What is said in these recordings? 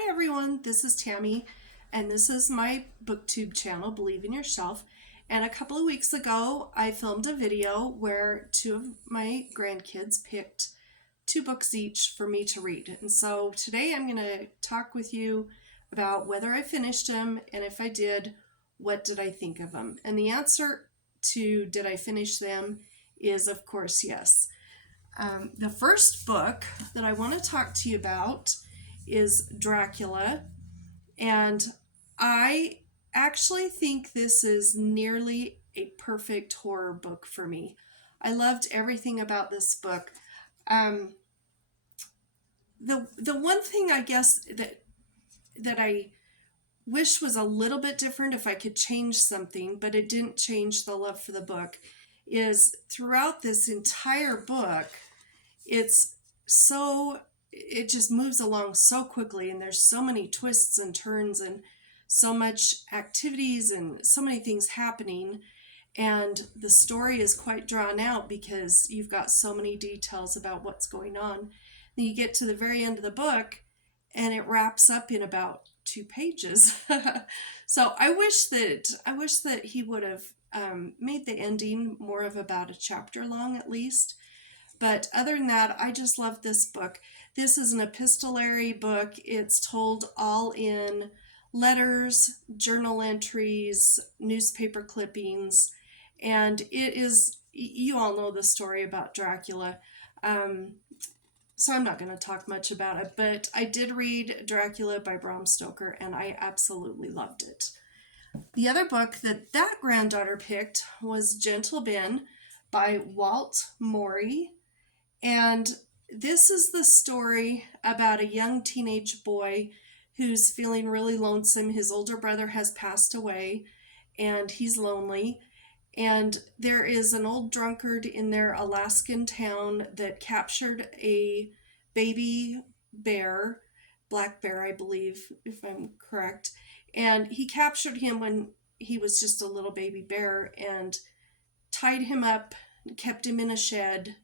Hi everyone, this is Tammy, and this is my booktube channel, Believe in Yourself. And a couple of weeks ago, I filmed a video where two of my grandkids picked two books each for me to read. And so today I'm going to talk with you about whether I finished them, and if I did, what did I think of them? And the answer to did I finish them is, of course, yes. The first book that I want to talk to you about is Dracula, and I actually think this is nearly a perfect horror book for me. I loved everything about this book. Um, the one thing I guess that I wish was a little bit different if I could change something, but it didn't change the love for the book, is throughout this entire book, it just moves along so quickly, and there's so many twists and turns and so much activities and so many things happening, and the story is quite drawn out because you've got so many details about what's going on. Then you get to the very end of the book and it wraps up in about 2 pages. So I wish that he would have made the ending more of about a chapter long at least. But other than that, I just love this book. This is an epistolary book. It's told all in letters, journal entries, newspaper clippings, and it is, you all know the story about Dracula. So I'm not going to talk much about it, but I did read Dracula by Bram Stoker, and I absolutely loved it. The other book that granddaughter picked was Gentle Ben by Walt Morey. And this is the story about a young teenage boy who's feeling really lonesome. His older brother has passed away and he's lonely. And there is an old drunkard in their Alaskan town that captured a baby bear, black bear, I believe, if I'm correct. And he captured him when he was just a little baby bear and tied him up, kept him in a shed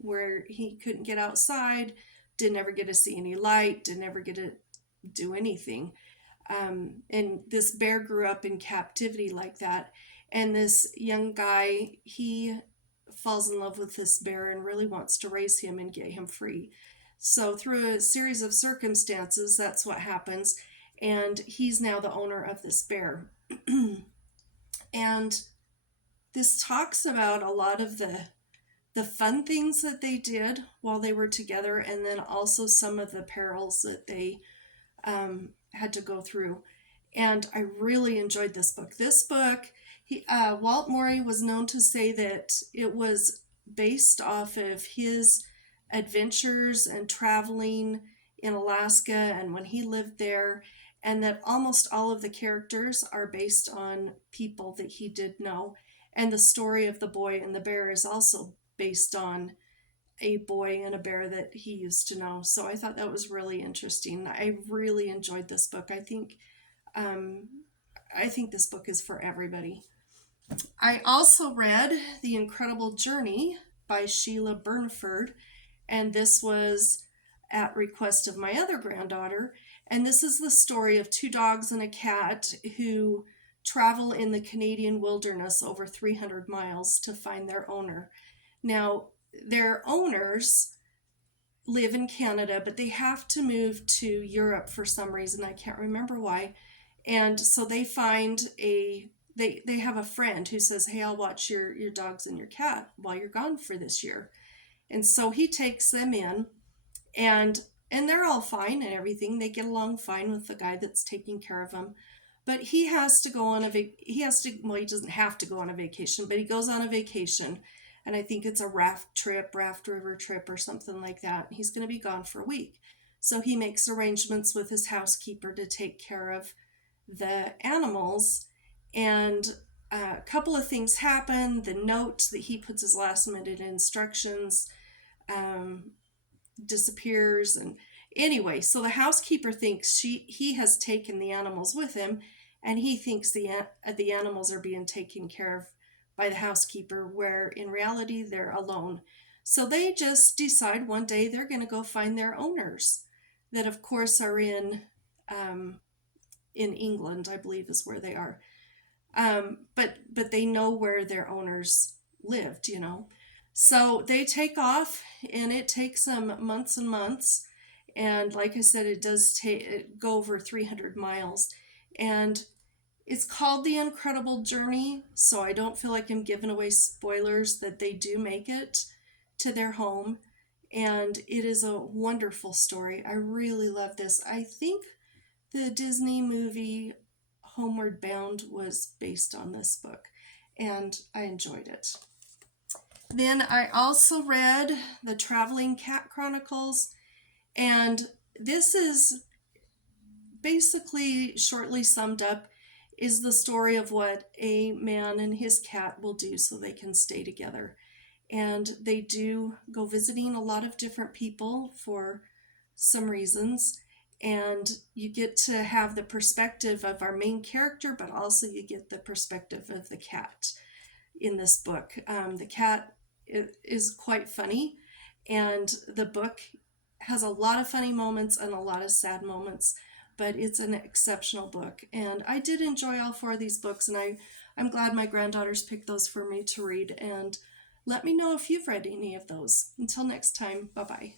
where he couldn't get outside, didn't ever get to see any light, didn't ever get to do anything. And this bear grew up in captivity like that. And this young guy, he falls in love with this bear and really wants to raise him and get him free. So through a series of circumstances, that's what happens. And he's now the owner of this bear. And this talks about a lot of the fun things that they did while they were together, and then also some of the perils that they had to go through. And I really enjoyed this book. Walt Morey was known to say that it was based off of his adventures and traveling in Alaska and when he lived there, and that almost all of the characters are based on people that he did know. And the story of the boy and the bear is also based on a boy and a bear that he used to know. So I thought that was really interesting. I really enjoyed this book. I think this book is for everybody. I also read The Incredible Journey by Sheila Burnford, and this was at request of my other granddaughter. And this is the story of two dogs and a cat who travel in the Canadian wilderness over 300 miles to find their owner. Now, their owners live in Canada, but they have to move to Europe for some reason. I can't remember why. And so they have a friend who says, hey, I'll watch your dogs and your cat while you're gone for this year. And so he takes them in, and they're all fine and everything. They get along fine with the guy that's taking care of them. But he has to go on he doesn't have to go on a vacation, but he goes on a vacation. And I think it's a raft river trip or something like that. He's going to be gone for a week. So he makes arrangements with his housekeeper to take care of the animals. And a couple of things happen. The note that he puts his last minute instructions disappears. And anyway, so the housekeeper thinks he has taken the animals with him, and he thinks the animals are being taken care of by the housekeeper, where in reality they're alone. So they just decide one day they're going to go find their owners, that of course are in in England, I believe is where they are. But they know where their owners lived, you know. So they take off, and it takes them months and months. And like I said, it does take go over 300 miles. And it's called The Incredible Journey, so I don't feel like I'm giving away spoilers that they do make it to their home. And it is a wonderful story. I really love this. I think the Disney movie Homeward Bound was based on this book, and I enjoyed it. Then I also read the Traveling Cat Chronicles, and this is basically shortly summed up is the story of what a man and his cat will do so they can stay together. And they do go visiting a lot of different people for some reasons. And you get to have the perspective of our main character, but also you get the perspective of the cat in this book. The cat is quite funny, and the book has a lot of funny moments and a lot of sad moments, but it's an exceptional book. And I did enjoy all four of these books, and I'm glad my granddaughters picked those for me to read. And let me know if you've read any of those. Until next time, bye-bye.